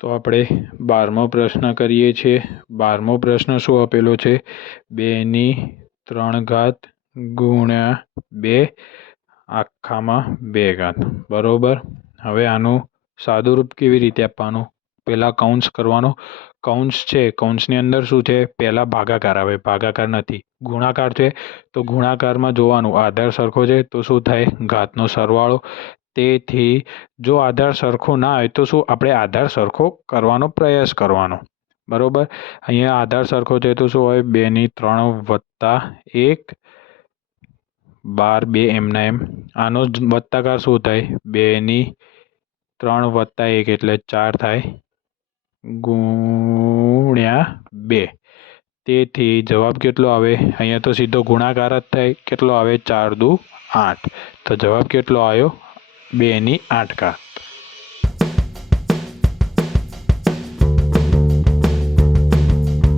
તો આપણે બારમો પ્રશ્ન કરીએ છીએ બારમો પ્રશ્ન શું આપેલો છે બેની ત્રણ ઘાત ગુણ્યા બે આખામાં બે ઘાત બરાબર હવે આનું સાદુરૂપ કેવી રીતે આપવાનું પહેલાં કૌંસ કરવાનો કૌંસ છે કૌંસની અંદર શું છે પહેલાં ભાગાકાર આવે ભાગાકાર નથી ગુણાકાર છે તો ગુણાકારમાં જોવાનું આધાર સરખો છે તો શું થાય ઘાતનો સરવાળો તેથી જો આધાર સરખો ના હોય તો શું આપણે આધાર સરખો કરવાનો પ્રયાસ કરવાનો બરોબર અહીંયા આધાર સરખો જે તો શું હોય 2 ની 3 + 1 12 બે એમ ના એમ આનો વધતાકાર શું થાય 2 ની 3 + 1 એટલે 4 થાય ગુણ્યા 2 તેથી જવાબ કેટલો આવે અહીંયા તો સીધો ગુણાકાર જ થાય કેટલો આવે 4 * 2 8 તો જવાબ કેટલો આવ્યો બેની આંટકા